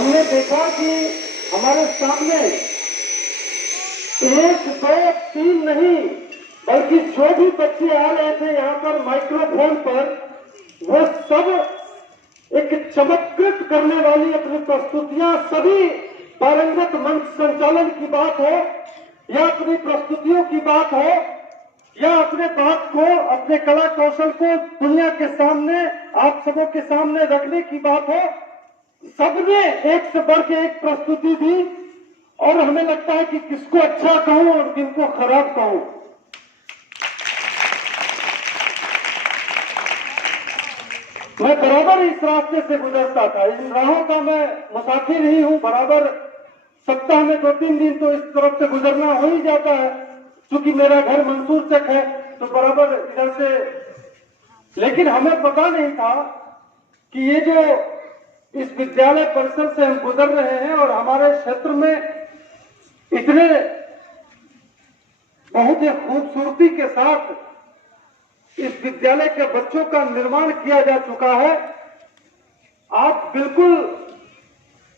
हमने देखा कि हमारे सामने एक दो तीन नहीं बल्कि जो भी बच्चे आ रहे थे यहाँ पर माइक्रोफोन पर, वो सब एक चमत्कृत करने वाली अपनी प्रस्तुतियां, सभी पारंगत मंच संचालन की बात हो या अपनी प्रस्तुतियों की बात हो या अपने बात को, अपने कला कौशल को दुनिया के सामने, आप सबों के सामने रखने की बात हो, सबने एक से बढ़ के एक प्रस्तुति दी। और हमें लगता है कि किसको अच्छा कहूं और किसको खराब कहूं। मैं बराबर इस रास्ते से गुजरता था, इन राहों का मैं मुसाफिर ही हूं। बराबर सप्ताह में 2-3 दिन तो इस तरफ से गुजरना हो ही जाता है, क्योंकि मेरा घर मंसूर चक है तो बराबर इधर से। लेकिन हमें पता नहीं था कि ये जो इस विद्यालय परिसर से हम गुजर रहे हैं और हमारे क्षेत्र में इतने बहुत ही खूबसूरती के साथ इस विद्यालय के बच्चों का निर्माण किया जा चुका है। आप बिल्कुल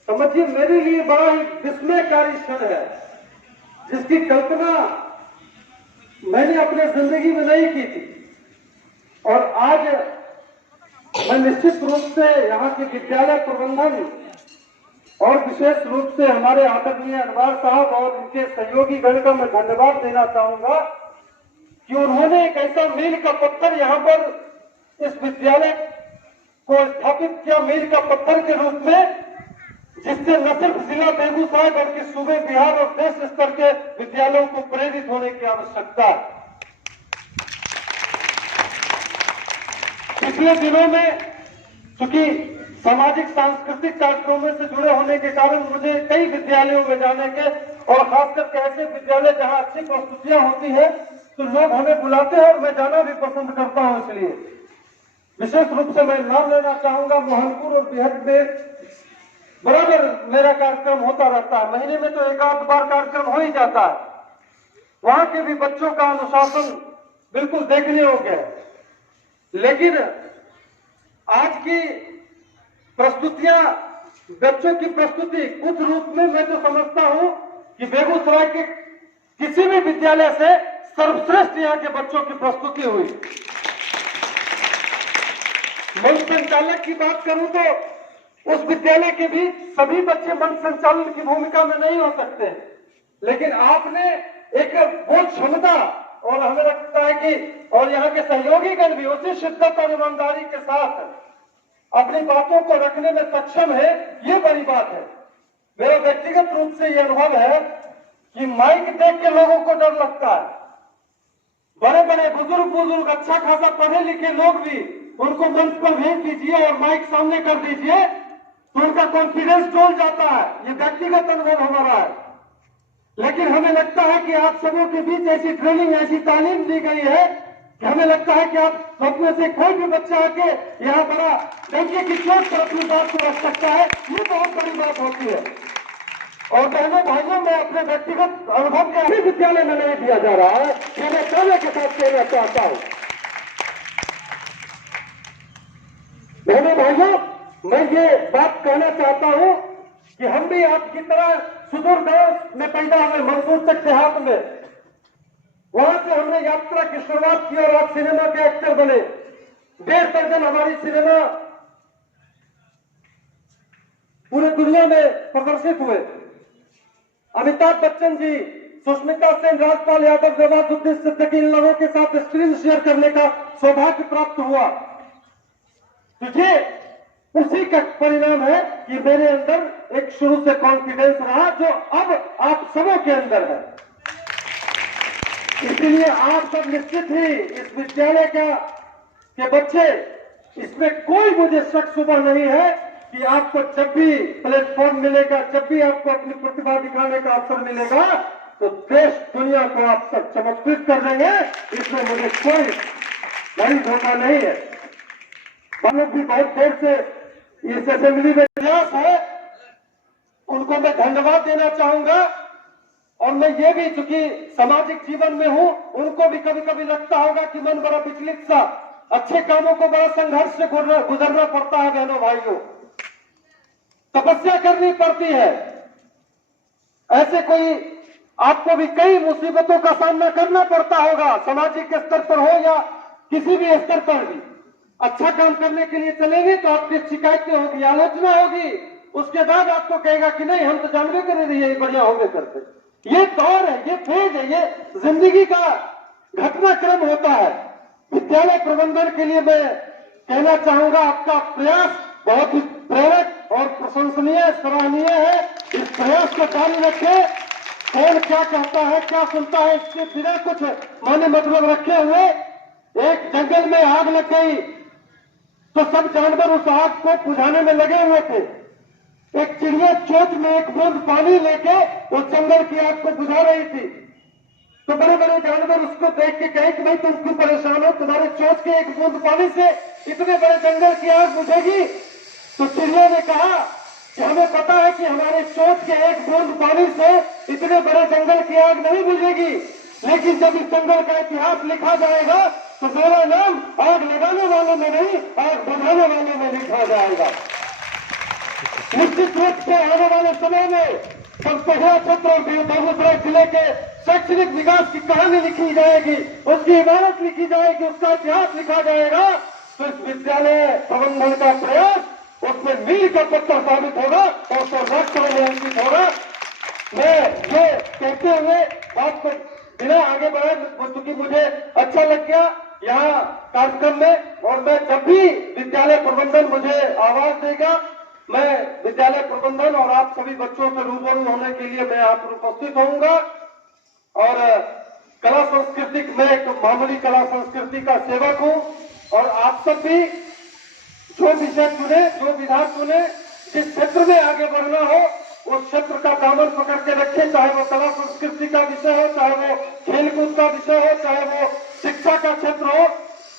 समझिए, मेरे लिए बड़ा ही विस्मयकारी क्षण है, जिसकी कल्पना मैंने अपने जिंदगी में नहीं की थी। और आज मैं निश्चित रूप से यहाँ के विद्यालय प्रबंधन और विशेष रूप से हमारे आदरणीय अनवर साहब और उनके सहयोगी गण का मैं धन्यवाद देना चाहूंगा कि उन्होंने एक ऐसा मील का पत्थर यहाँ पर इस विद्यालय को स्थापित किया, मील का पत्थर के रूप में, जिससे न सिर्फ जिला बेगूसराय बल्कि सूबे बिहार और देश स्तर के विद्यालयों को प्रेरित होने की आवश्यकता है। पिछले दिनों में चूंकि सामाजिक सांस्कृतिक कार्यक्रमों से जुड़े होने के कारण मुझे कई विद्यालयों में जाने के, और खासकर ऐसे विद्यालय जहां अच्छी प्रस्तुतियां होती है तो लोग हमें बुलाते हैं और मैं जाना भी पसंद करता हूं। इसलिए विशेष रूप से मैं नाम लेना चाहूंगा, मोहनपुर और बिहट में बराबर मेरा कार्यक्रम होता रहता है। महीने में तो 1-8 बार कार्यक्रम हो ही जाता है। वहां के भी बच्चों का अनुशासन बिल्कुल देखने योग्य है। लेकिन आज की प्रस्तुतियां, बच्चों की प्रस्तुति कुछ रूप में मैं तो समझता हूं कि बेगूसराय के किसी भी विद्यालय से सर्वश्रेष्ठ यहाँ के बच्चों की प्रस्तुति हुई। मंच संचालक की बात करूं तो उस विद्यालय के भी सभी बच्चे मंच संचालन की भूमिका में नहीं हो सकते, लेकिन आपने एक वो क्षमता, और हमें लगता है कि और यहाँ के सहयोगीगण भी उसी शिद्दत और ईमानदारी के साथ अपनी बातों को रखने में सक्षम है, ये बड़ी बात है। मेरा व्यक्तिगत रूप से यह अनुभव है कि माइक देख के लोगों को डर लगता है। बड़े बड़े बुजुर्ग अच्छा खासा पढ़े लिखे लोग भी, उनको मंच पर भेज दीजिए और माइक सामने कर दीजिए तो उनका कॉन्फिडेंस डोल जाता है। ये व्यक्तिगत अनुभव हमारा है। लेकिन हमें लगता है कि आप सबों के बीच ऐसी ट्रेनिंग, ऐसी तालीम दी गई है कि हमें लगता है कि आप सब में से कोई भी बच्चा आके यहाँ बड़ा डंके की चोट पर अपनी बात को रख सकता है। ये बहुत बड़ी बात होती है। और बहनों भाइयों, मैं अपने व्यक्तिगत अनुभव के अभी विद्यालय में नहीं दिया जा रहा है, ये मैं दावे के साथ कहना चाहता हूँ। बहनों भाइयों, मैं ये बात कहना चाहता हूँ कि हम भी आपकी तरह सुदूर गांव में पैदा हुए, मंसूर चक देहात में, वहां से हमने यात्रा की शुरुआत की और आज सिनेमा के एक्टर बने। 1.5 दर्जन हमारी सिनेमा पूरी दुनिया में प्रदर्शित हुए। अमिताभ बच्चन जी, सुष्मिता सेन, राजपाल यादव, नवाजुद्दीन सिद्दीकी, इन लोगों के साथ स्क्रीन शेयर करने का सौभाग्य प्राप्त हुआ। तुझे उसी का परिणाम है कि मेरे अंदर एक शुरू से कॉन्फिडेंस रहा, जो अब आप सबों के अंदर है। इसलिए आप सब निश्चित ही इस विद्यालय के बच्चे, इसमें कोई मुझे शक शुबा नहीं है कि आपको जब भी प्लेटफॉर्म मिलेगा, जब भी आपको अपनी प्रतिभा दिखाने का अवसर मिलेगा, तो देश दुनिया को आप सब चमत्कृत कर देंगे। इसमें मुझे कोई बड़ी धोखा नहीं है। हम लोग भी बहुत देर से इस असेंबली में प्रयास है, उनको मैं धन्यवाद देना चाहूंगा। और मैं ये भी, चूंकि सामाजिक जीवन में हूं, उनको भी कभी कभी लगता होगा कि मन बड़ा विचलित सा, अच्छे कामों को बड़ा संघर्ष से गुजरना पड़ता है। बहनों भाइयों, तपस्या करनी पड़ती है। ऐसे कोई आपको भी कई मुसीबतों का सामना करना पड़ता होगा, सामाजिक स्तर पर हो या किसी भी स्तर पर भी। अच्छा काम करने के लिए चलेंगे तो आपकी शिकायतें होगी, आलोचना होगी, उसके बाद आपको कहेगा कि नहीं हम तो जानबे कर रही है बढ़िया होंगे करते। ये दौर है, ये फेज है, ये जिंदगी का घटनाक्रम होता है। विद्यालय प्रबंधन के लिए मैं कहना चाहूंगा आपका प्रयास बहुत ही प्रेरक और प्रशंसनीय सराहनीय है। इस प्रयास को जारी रखें। कौन क्या कहता है क्या सुनता है इसके बिना कुछ माने मतलब रखे हुए एक जंगल में आग लग गई तो सब जानवर उस आग को बुझाने में लगे हुए थे। एक चिड़िया चोंच में एक बूंद पानी लेके उस जंगल की आग को बुझा रही थी। तो बड़े बड़े जानवर उसको देख के कहे कि भाई तुम क्यों परेशान हो, तुम्हारे चोंच के एक बूंद पानी से इतने बड़े जंगल की आग बुझेगी। तो चिड़िया ने कहा कि हमें पता है कि हमारे चोंच के एक बूंद पानी से इतने बड़े जंगल की आग नहीं बुझेगी, लेकिन जब इस जंगल का इतिहास लिखा जाएगा तो मेरा नाम आग लगाने वालों में नहीं, आग बुझाने वालों में लिखा जाएगा। निश्चित रूप से आने वाले समय में पहला क्षेत्र और बेगूसराय जिले के शैक्षणिक विकास की कहानी लिखी जाएगी, उसकी इबारत लिखी जाएगी, उसका इतिहास लिखा जाएगा। तो इस विद्यालय प्रबंधन का प्रयास उसमें मील का पत्थर साबित होगा और तो राष्ट्र में अंकित होगा। मैं ये कहते हुए बात को बिना आगे बढ़ाए, क्योंकि मुझे अच्छा लग गया यहाँ कार्यक्रम में, और मैं जब भी विद्यालय प्रबंधन मुझे आवाज देगा मैं विद्यालय प्रबंधन और आप सभी बच्चों से रूबरू होने के लिए मैं यहाँ पर उपस्थित होऊंगा। और कला संस्कृति में एक मामूली कला संस्कृति का सेवक हूँ, और आप सब भी जो विषय चुने, जो विधा चुने, जिस क्षेत्र में आगे बढ़ना हो उस क्षेत्र का दामन पकड़ के रखें, चाहे वो कला संस्कृति का विषय हो, चाहे वो खेलकूद का विषय हो, चाहे वो शिक्षा का क्षेत्र हो।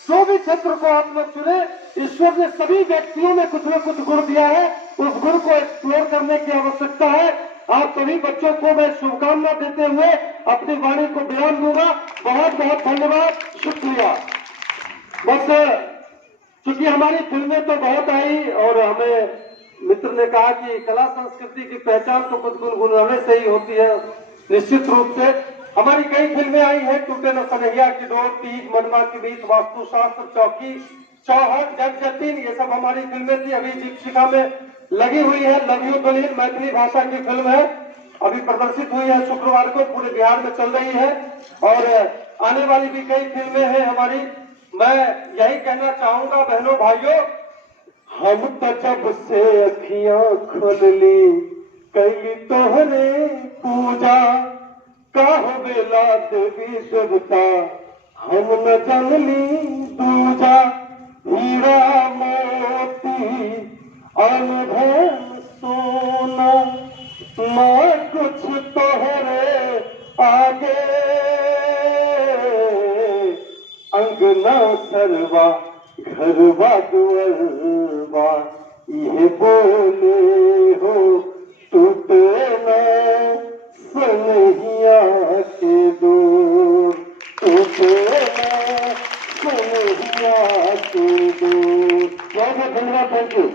जो भी क्षेत्र को आप लोग चुने, ईश्वर ने सभी व्यक्तियों में कुछ न कुछ गुण दिया है, उस गुण को एक्सप्लोर करने की आवश्यकता है। आप सभी बच्चों को मैं शुभकामना देते हुए अपनी वाणी को विराम दूंगा। बहुत बहुत धन्यवाद, शुक्रिया। बस क्योंकि हमारी फिल्में तो बहुत आई और हमें मित्र ने कहा कि कला संस्कृति की पहचान तो कुछ गुनगुनाने से ही होती है। निश्चित रूप से हमारी कई फिल्में आई हैं, टूटे न सनहिया की डोर, तीज, मनमा की बीत, वास्तुशास्त्र, चौकी, चौहट, जग जतीन, ये सब हमारी फिल्में थी। अभी दीपशिखा में लगी हुई है लव यू दुल्हन, मैथिली भाषा की फिल्म है, अभी प्रदर्शित हुई है, शुक्रवार को पूरे बिहार में चल रही है, और आने वाली भी कई फिल्में हैं हमारी। मैं यही कहना चाहूंगा बहनों भाइयों, हम तो जब से अखियां खोल ली कैली तोहरे पूजा, काहो बेला देवी देवता हम न जनली दूजा, हीरा मोती अनधन सोना ना कुछ तोहरे आगे, अंगना सरवा घरवा दुअरवा ये बोले हो टूटे न सनहिया के दूर, टूटे न सनहिया के दूर। बहुत बहुत धन्यवाद, थैंक यू।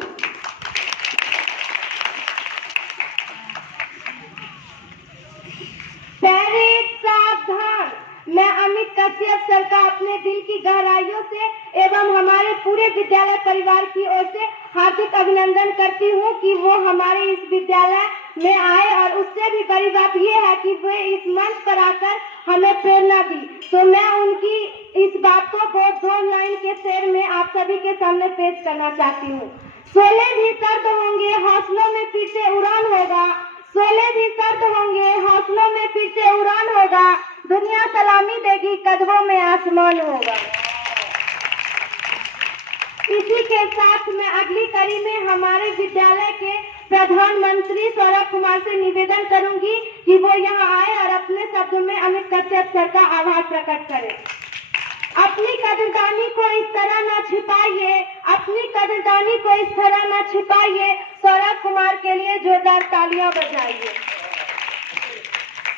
सावधान, मैं अमित कश्यप सर का अपने दिल की गहराइयों से एवं हमारे पूरे विद्यालय परिवार की ओर से हार्दिक अभिनंदन करती हूँ कि वो हमारे इस विद्यालय में आए, और उससे भी बड़ी बात ये है कि वे इस मंच पर आकर हमें प्रेरणा दी। तो मैं उनकी इस बात को बहुत 2 लाइन के शेर में आप सभी के सामने पेश करना चाहती हूँ। शोले भी सर्द होंगे, हौसलों में फिर से उड़ान होगा, शोले भी सर्द होंगे, हौसलों में फिर से उड़ान होगा, दुनिया सलामी देगी, कदमों में आसमान होगा। इसी के साथ मैं अगली कड़ी में हमारे विद्यालय के प्रधानमंत्री सौरभ कुमार से निवेदन करूंगी कि वो यहाँ आए और अपने शब्दों में अमित कश्यप सर का आभार प्रकट करें। अपनी कदरदानी को इस तरह न छिपाइए, अपनी कदरदानी को इस तरह न छिपाइए, सौरभ कुमार के लिए जोरदार तालियां बजाइए।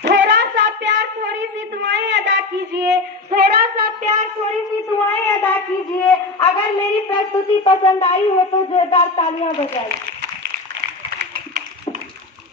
थोड़ा सा प्यार, थोड़ी सी दुआएं अदा कीजिए, थोड़ा सा प्यार, थोड़ी सी दुआएं अदा कीजिए। अगर मेरी प्रस्तुति पसंद आई हो तो जोरदार तालियां बजाइए।